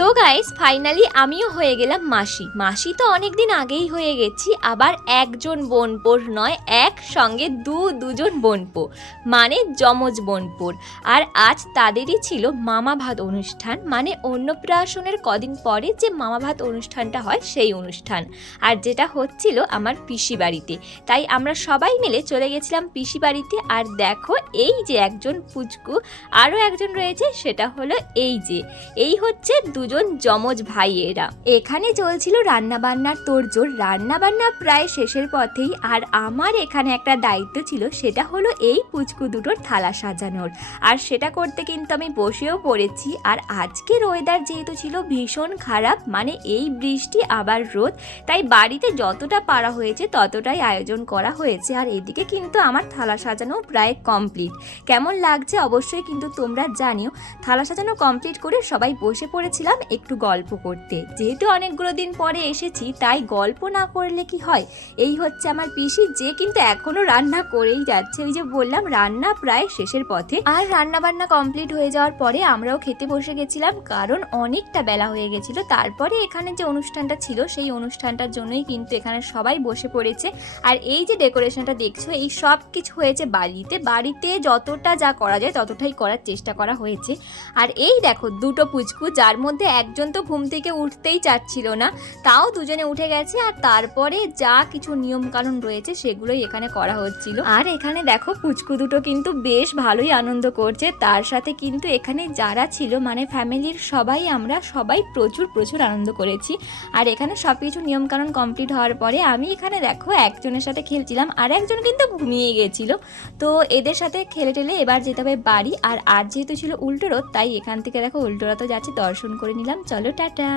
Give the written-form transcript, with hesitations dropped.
তো guys finally আমিও হয়ে গেলাম মাসি। মাসি তো অনেক দিন আগেই হয়ে গেছি, আবার একজন বোনপোর নয়, একসঙ্গে দুজন বোনপো, মানে যমজ বোনপোর। আর আজ তাদেরই ছিল মামা ভাত অনুষ্ঠান, মানে অন্নপ্রাশনের কদিন পরে যে মামা ভাত অনুষ্ঠানটা হয় সেই অনুষ্ঠান। আর যেটা হচ্ছিল আমার পিসি বাড়িতে, তাই আমরা সবাই মিলে চলে গেছিলাম পিসি বাড়িতে। আর দেখো এই যে একজন পুচকু, আরও একজন রয়েছে, সেটা হলো এই হচ্ছে দুজন যমজ ভাই। এরা এখানে চলছিল রান্নাবান্নার তোড়জোড়, রান্নাবান্না প্রায় শেষের পথেই। আর আমার এখানে একটা দায়িত্ব ছিল, সেটা হলো এই পুচকু দুটোর থালা সাজানোর। আর সেটা করতে কিন্তু আমি বসেও পড়েছি। আর আজকের ওয়েদার যেহেতু ছিল ভীষণ খারাপ, মানে এই বৃষ্টি আবার রোদ, তাই বাড়িতে যতটা পারা হয়েছে ততটাই আয়োজন করা হয়েছে। আর এদিকে কিন্তু আমার থালা সাজানো প্রায় কমপ্লিট। কেমন লাগছে অবশ্যই কিন্তু তোমরা জানিও। থালা সাজানো কমপ্লিট করে সবাই বসে পড়েছিলাম একটু গল্প করতে। যেহেতু অনেকগুলো দিন পরে এসেছি, তাই গল্প না করলে কি হয়। এই হচ্ছে আমার পিসি, যে কিন্তু এখনো রান্না করেই যাচ্ছে। ওই যে বললাম রান্না প্রায় শেষের পথে। আর রান্না বান্না কমপ্লিট হয়ে যাওয়ার পরে আমরাও খেতে বসে গেছিলাম, কারণ অনেকটা বেলা হয়ে গেছিল। তারপরে এখানে যে অনুষ্ঠানটা ছিল সেই অনুষ্ঠানটার জন্যই কিন্তু এখানে সবাই বসে পড়েছে। আর এই যে ডেকোরেশনটা দেখছো, এই সব কিছু হয়েছে বাড়িতে যতটা যা করা যায় ততটাই করার চেষ্টা করা হয়েছে। আর এই দেখো দুটো পুচকু, যার মধ্যে একজন তো ঘুম থেকে উঠতেই চাচ্ছিল না, তাও দুজনে উঠে গেছে। আর তারপরে যা কিছু নিয়ম কানুন রয়েছে সেগুলোই এখানে করা হচ্ছিল। আর এখানে দেখো পুচকু দুটো কিন্তু বেশ ভালোই আনন্দ করছে। তার সাথে কিন্তু এখানে যারা ছিল, মানে ফ্যামিলির সবাই, আমরা সবাই প্রচুর আনন্দ করেছি। আর এখানে সব কিছু নিয়ম কানুন কমপ্লিট হওয়ার পরে আমি এখানে দেখো একজনের সাথে খেলছিলাম, আর একজন কিন্তু ঘুমিয়ে গেছিল। তো এদের সাথে খেলে টেলে এবার যেতে হবে বাড়ি। আর আজ যেহেতু ছিল উল্টো রথ, তাই এখান থেকে দেখো উল্টো রথ যাচ্ছে, দর্শন করে নিলাম। চলো টাটা।